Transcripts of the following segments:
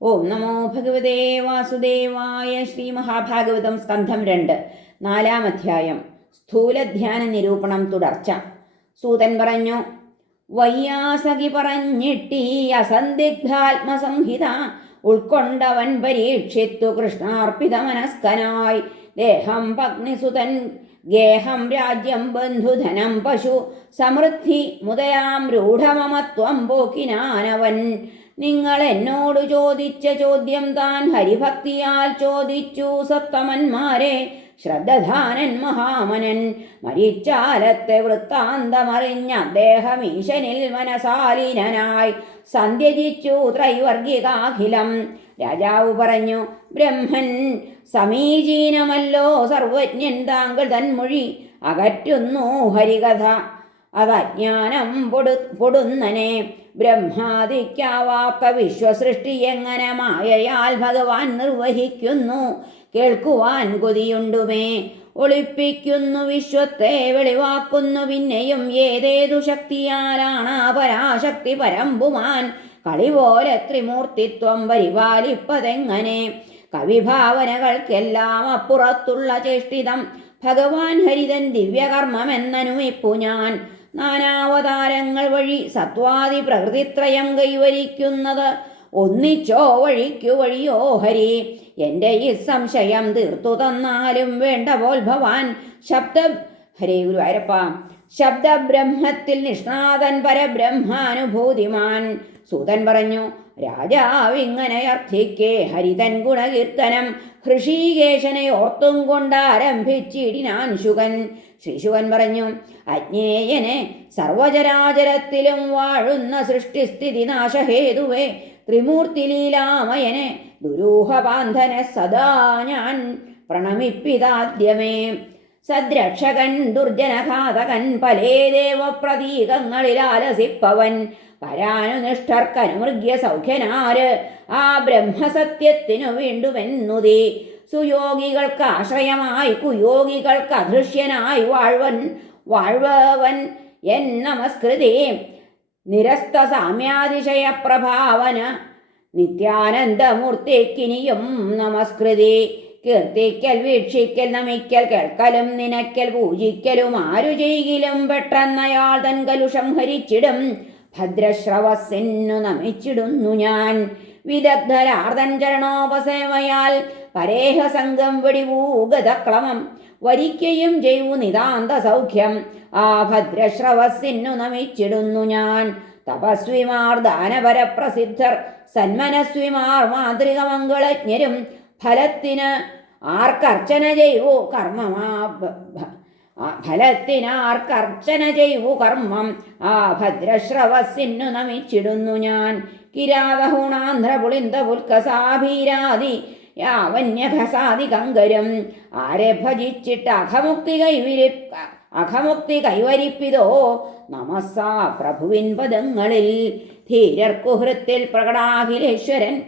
ഓം നമോ ഭഗവതേ വാസുദേവായ ശ്രീ മഹാഭാഗവതം സ്കന്ധം രണ്ട് നാലാം അധ്യായം സ്ഥൂലധ്യാന നിരൂപണം തുടർച്ച. സൂതൻ പറഞ്ഞു വയ്യാസഖി പറഞ്ഞിട്ടീ അസന്ദിഗ്ധാത്മസംഹിത ഉൾക്കൊണ്ടവൻ പരീക്ഷിത്തു കൃഷ്ണാർപ്പിത മനസ്കനായി ദേഹം പഗ്നിസുതൻ ഗേഹം രാജ്യം ബന്ധുധനം പശു സമൃദ്ധി മുതയാം രൂഢമമത്വം പോക്കിനാനവൻ. നിങ്ങൾ എന്നോട് ചോദിച്ച ചോദ്യം താൻ ഹരിഭക്തിയാൽ ചോദിച്ചു സപ്തമന്മാരെ. ശ്രദ്ധധാനൻ മഹാമനൻ മരിച്ചാലത്തെ വൃത്താന്തമറിഞ്ഞ അദ്ദേഹം ഈശനിൽ മനസാലീനനായി സന്ധ്യജിച്ചു ത്രൈവർഗികാഖിലം. രാജാവ് പറഞ്ഞു ബ്രഹ്മൻ സമീചീനമല്ലോ സർവജ്ഞൻ താങ്കൾ തന്മൊഴി അകറ്റുന്നു ഹരികഥ. അതജ്ഞാനം പൊടു പൊടുന്നനെ ബ്രഹ്മാദിക്കാവാത്ത വിശ്വസൃഷ്ടി എങ്ങനെ മായയാൽ ഭഗവാൻ നിർവഹിക്കുന്നു? കേൾക്കുവാൻ കൊതിയുണ്ടുമേ. ഒളിപ്പിക്കുന്നു വിശ്വത്തെ വെളിവാക്കുന്നു പിന്നെയും ഏതേതു ശക്തിയാലാണ് പരാശക്തി പരമ്പുമാൻ. കളി പോലെ ത്രിമൂർത്തിത്വം പരിപാലിപ്പതെങ്ങനെ? കവിഭാവനകൾക്കെല്ലാം അപ്പുറത്തുള്ള ചേഷ്ടിതം. ഭഗവാൻ ഹരിതൻ ദിവ്യകർമ്മമെന്നനുമിപ്പു ഞാൻ. നാനാവതാരങ്ങൾ വഴി സത്വാദി പ്രകൃതിത്രയം കൈവരിക്കുന്നത്. ഒന്നിച്ചോ വഴിക്കു വഴിയോ ഹരി എന്റെ ഈ സംശയം തീർത്തു തന്നാലും വേണ്ട പോൽ ഭവാൻ. ശബ്ദ ഹരേ ഗുരുവായൂരപ്പ ശബ്ദബ്രഹ്മത്തിൽ നിഷ്ണാതൻ പരബ്രഹ്മാനുഭൂതിമാൻ. സൂതൻ പറഞ്ഞു രാജാവിങ്ങനെ അർത്ഥിക്കേ ഹരിതൻ ഗുണകീർത്തനം. ഹൃഷീകേശനെ ഓർത്തും കൊണ്ടാരംഭിച്ചിടിനാൻ ശുകൻ ശ്രീശുകൻ പറഞ്ഞു അജ്ഞേയനെ സർവചരാചരത്തിലും വാഴുന്ന സൃഷ്ടിസ്ഥിതി നാശഹേതുവേ. ത്രിമൂർത്തി ലീലാമയനെ ദുരൂഹബാന്ധനെ സദാ ഞാൻ പ്രണമിപ്പിതാദ്യമേ. സദ്രക്ഷകൻ ദുർജനഘാതകൻ പലേ ദേവപ്രതീകങ്ങളിൽ ആലസിപ്പവൻ പരാനുനിഷ്ഠർക്കനുമൃഗ്യ സൗഖ്യനാര് ആ ബ്രഹ്മസത്യത്തിനു വീണ്ടുമെന്നുതി സുയോഗികൾക്ക് ആശ്രയമായി കുയോഗികൾക്ക് അദൃശ്യനായി വാഴ്വൻ വാഴ്വൻ എൻ നമസ്കൃതി. നിരസ്ത സാമ്യാതിശയ പ്രഭാവന നിത്യാനന്ദമൂർത്തിക്കിനിയും നമസ്കൃതി. കീർത്തിക്കൽ വീക്ഷിക്കൽ നമിക്കൽ കേൾക്കലും നിനക്കൽ പൂജിക്കലും ആരു ചെയ്യിലും പെട്ടെന്നയാൾ തൻ കലുഷം ഹരിച്ചിടും. ഭദ്രശ്രവസിന്നു നമിച്ചിടുന്നു ഞാൻ. വിദഗ്ധരാർദ്ധൻ ചരണോപസേവയാൽ പരേഹ സംഘം വെടിവൂഗതക്ലമം വരിക്കയും ചെയ്യൂ നിതാന്ത സൗഖ്യം. ആ ഭദ്രശ്രവസിന്നു നമിച്ചിടുന്നു ഞാൻ. തപസ്വിമാർ ദാനപരപ്രസിദ്ധർ സന്മനസ്വിമാർ മാതൃകമംഗളജ്ഞരും ഫലത്തിന് ആർക്കർച്ചന ചെയ്യൂ കർമ്മമാ ഫലത്തിനാർക്കർച്ചന ചെയ്യൂ കർമ്മം. ആ ഭദ്രശ്രവസിന്നു നമിച്ചിടുന്നു ഞാൻ. കിരാതഹൂണാന്ധ്ര പുളിന്ത പുൽക്കസാഭീരാതി യാവന്യഘസാതി കങ്കരും. ആരെ ഭജിച്ചിട്ട് അഖമുക്തി കൈവിരി അഖമുക്തി കൈവരിപ്പിതോ? നമസ്സാ പ്രഭുവിൻ പദങ്ങളിൽ. ധീരർക്കുഹൃത്തിൽ പ്രകടാഖിലേശ്വരൻ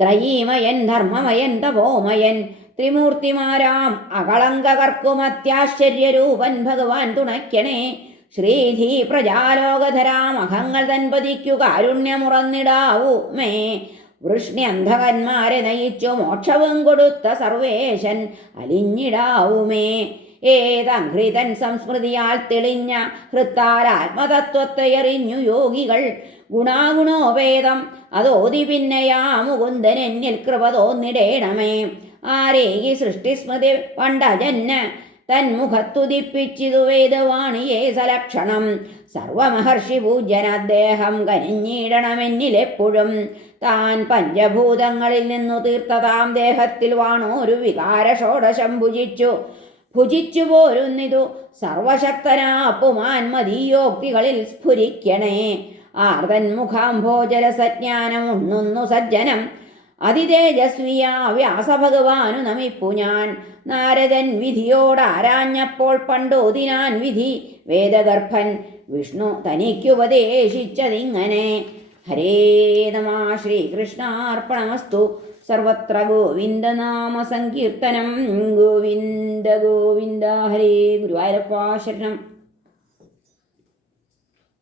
ത്രയീമയൻ ധർമ്മമയൻ തപോമയൻ. ത്രിമൂർത്തിമാരാം അകളങ്കകർക്കുമത്യാശ്ചര്യരൂപൻ ഭഗവാൻ തുണയ്ക്കണേ. ശ്രീധി പ്രജാലോകധരാം അഹങ്ങൾ തൻപതിക്കു കാരുണ്യമുറന്നിടാവൂ മേ വൃഷ്ണി അന്ധകന്മാരെ നയിച്ചു മോക്ഷവും കൊടുത്ത സർവേശൻ അലിഞ്ഞിടാവുമേ. ഏതഘൃതൻ സംസ്മൃതിയാൽ തെളിഞ്ഞ ഹൃത്താരാത്മതത്വത്തെ എറിഞ്ഞു യോഗികൾ. ഗുണാഗുണോപേതം അതോതി പിന്നെയാ മുകുന്ദൻ എന്നിൽ കൃപ തോന്നിടേണമേ. ആരേ ഈ സൃഷ്ടിസ്മൃതി പണ്ടജന് തന്മുഖത്തുതിപ്പിച്ചിതു വേദവാണിയേ സലക്ഷണം. സർവമഹർഷി പൂജന അദ്ദേഹം കനിഞ്ഞിടണമെന്നിലെപ്പോഴും. താൻ പഞ്ചഭൂതങ്ങളിൽ നിന്നു തീർത്തതാം ദേഹത്തിൽ വാണോരു വികാര ഷോഡശം ഭുജിച്ചു. ഭുജിച്ചു പോരുന്നിതു സർവശക്തനാപ്പുമാൻ മതീയോക്തികളിൽ സ്ഫുരിക്കണേ. ആർതൻ മുഖാംഭോജല സജ്ഞാനം ഉണ്ണുന്നു സജ്ജനം. അതിതേജസ്വിയ വ്യാസഭഗവാനു നമിപ്പു ഞാൻ. നാരദൻ വിധിയോടാരാഞ്ഞപ്പോൾ പണ്ടോതിനാൻ വിധി. വേദഗർഭൻ വിഷ്ണു തനിക്കുപദേശിച്ചതിങ്ങനെ ഹരേ നമ ശ്രീകൃഷ്ണാർപ്പണമസ്തു. സർവത്ര ഗോവിന്ദനാമ സങ്കീർത്തനം. ഗോവിന്ദ ഗോവിന്ദ ഹരേ ഗുരുവായൂരപ്പ ശരണം.